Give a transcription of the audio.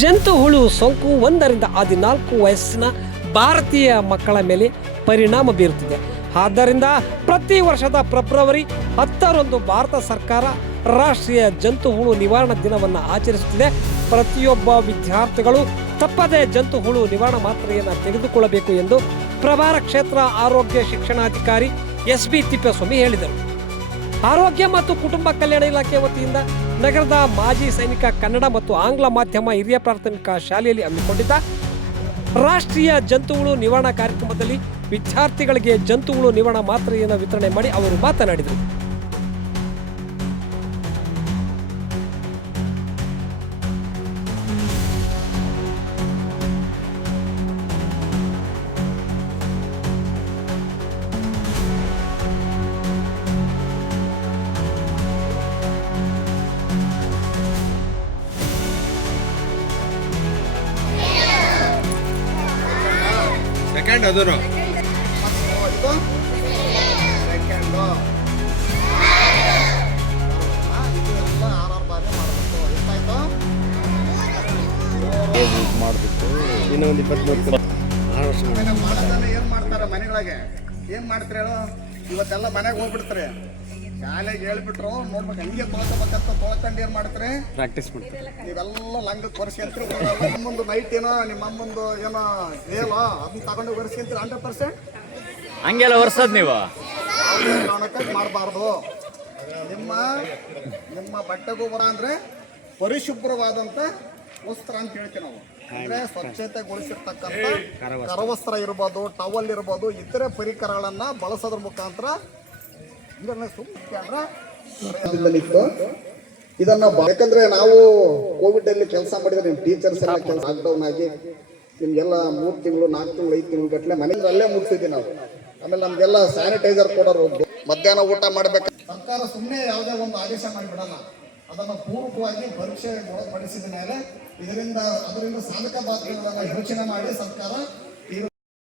ಜಂತು ಹುಳು ಸೋಂಕು 1ರಿಂದ 14 ವಯಸ್ಸಿನ ಭಾರತೀಯ ಮಕ್ಕಳ ಮೇಲೆ ಪರಿಣಾಮ ಬೀರುತ್ತಿದೆ. ಆದ್ದರಿಂದ ಪ್ರತಿ ವರ್ಷದ ಫೆಬ್ರವರಿ 10ರಂದು ಭಾರತ ಸರ್ಕಾರ ರಾಷ್ಟ್ರೀಯ ಜಂತು ಹುಳು ನಿವಾರಣಾ ದಿನವನ್ನು ಆಚರಿಸುತ್ತಿದೆ. ಪ್ರತಿಯೊಬ್ಬ ವಿದ್ಯಾರ್ಥಿಗಳು ತಪ್ಪದೇ ಜಂತು ಹುಳು ನಿವಾರಣಾ ಮಾತ್ರೆಯನ್ನು ತೆಗೆದುಕೊಳ್ಳಬೇಕು ಎಂದು ಪ್ರಭಾರ ಕ್ಷೇತ್ರ ಆರೋಗ್ಯ ಶಿಕ್ಷಣಾಧಿಕಾರಿ ಎಸ್.ಬಿ. ತಿಪ್ಪೇಸ್ವಾಮಿ ಹೇಳಿದರು. ಆರೋಗ್ಯ ಮತ್ತು ಕುಟುಂಬ ಕಲ್ಯಾಣ ಇಲಾಖೆ ವತಿಯಿಂದ ನಗರದ ಮಾಜಿ ಸೈನಿಕ ಕನ್ನಡ ಮತ್ತು ಆಂಗ್ಲ ಮಾಧ್ಯಮ ಹಿರಿಯ ಪ್ರಾಥಮಿಕ ಶಾಲೆಯಲ್ಲಿ ಹಮ್ಮಿಕೊಂಡಿದ್ದ ರಾಷ್ಟ್ರೀಯ ಜಂತುಹುಳು ನಿವಾರಣಾ ಕಾರ್ಯಕ್ರಮದಲ್ಲಿ ವಿದ್ಯಾರ್ಥಿಗಳಿಗೆ ಜಂತುಹುಳು ನಿವಾರಣಾ ಮಾತ್ರೆಯನ್ನು ವಿತರಣೆ ಮಾಡಿ ಅವರು ಮಾತನಾಡಿದರು. ಸೆಕೆಂಡ್ ಅದನ್ನು ಮಾಡಬೇಕು. ಇನ್ನೊಂದು 23 ಏನ್ ಮಾಡ್ತಾರ ಮನೆಗಳಿಗೆ? ಏನ್ ಮಾಡ್ತಾರೆ ಹೇಳು? ಇವತ್ತೆಲ್ಲ ಮನೆಗೆ ಹೋಗ್ಬಿಡ್ತಾರೆ, ಶಾಲೆಗೆ ಹೇಳ್ಬಿಟ್ರು ನೋಡ್ಬೇಕು ಹಂಗೆ ತೊಳ್ಕೊಬೇಕಂತ ತೊಳ್ಕೊಂಡು ಏನ್ ಮಾಡ್ತಾರೆ, ಪ್ರಾಕ್ಟೀಸ್ ಮಾಡ್ತಾರೆ. ನೀವೆಲ್ಲ ಲಂಗ ಕೊರ್ಸ್ಕೊಂತೀರಿ. ನಿಮ್ಮೊಂದು ನೈಟ್ ಏನೋ ನಿಮ್ಮ ಅಮ್ಮಂದು ಏನೋ ಹೇಳೋ ಅದನ್ನ ತಗೊಂಡು ಒರೆಸ್ಕೊಂತೀರಿ 100%. ಹಂಗೆಲ್ಲ ಒರ್ಸೋದು ನೀವು ಕಾರಣಕ್ಕೆ ಮಾಡಬಾರ್ದು. ನಿಮ್ಮ ಬಟ್ಟೆಗೂ ಬರ ಅಂದ್ರೆ ಪರಿಶುಭ್ರವಾದಂತ ವಸ್ತ್ರ ಅಂತ ಹೇಳ್ತೀವಿ ನಾವು. ಅಂದ್ರೆ ಸ್ವಚ್ಛತೆಗೊಳಿಸಿರ್ತಕ್ಕಂಥ ಕರವಸ್ತ್ರ ಇರ್ಬೋದು, ಟವಲ್ ಇರ್ಬೋದು, ಇತರೆ ಪರಿಕರಗಳನ್ನ ಬಳಸೋದ್ರ ಮುಖಾಂತರ ಇದನ್ನ ಯಾಕಂದ್ರೆ ನಾವು ಕೋವಿಡ್ ಅಲ್ಲಿ ಕೆಲಸ ಮಾಡಿದ್ರೆ ನಿಮ್ ಟೀಚರ್ಸ್ ಎಲ್ಲ ಕೆಲಸ ಲಾಕ್ಡೌನ್ ಆಗಿ ನಿಮ್ಗೆಲ್ಲ 3 ತಿಂಗಳು 4 ತಿಂಗಳು 5 ತಿಂಗಳು ಗಟ್ಟಲೆ ಮನೆಯಿಂದ ಅಲ್ಲೇ ಮುಗಿಸಿದ್ವಿ ನಾವು. ಆಮೇಲೆ ನಮ್ಗೆಲ್ಲ ಸ್ಯಾನಿಟೈಸರ್ ಕೊಡೋರು, ಮಧ್ಯಾಹ್ನ ಊಟ ಮಾಡ್ಬೇಕು. ಸರ್ಕಾರ ಸುಮ್ಮನೆ ಯಾವುದೇ ಒಂದು ಆದೇಶ ಮಾಡಿಬಿಡಲ್ಲ, ಅದನ್ನು ಪೂರ್ವಕವಾಗಿ ಪರೀಕ್ಷೆ ಒಳಪಡಿಸಿದ ಮೇಲೆ ಅದರಿಂದ ಸಾಧಕ ಬಾಧಕಗಳನ್ನ ಯೋಚನೆ ಮಾಡಿ ಸರ್ಕಾರ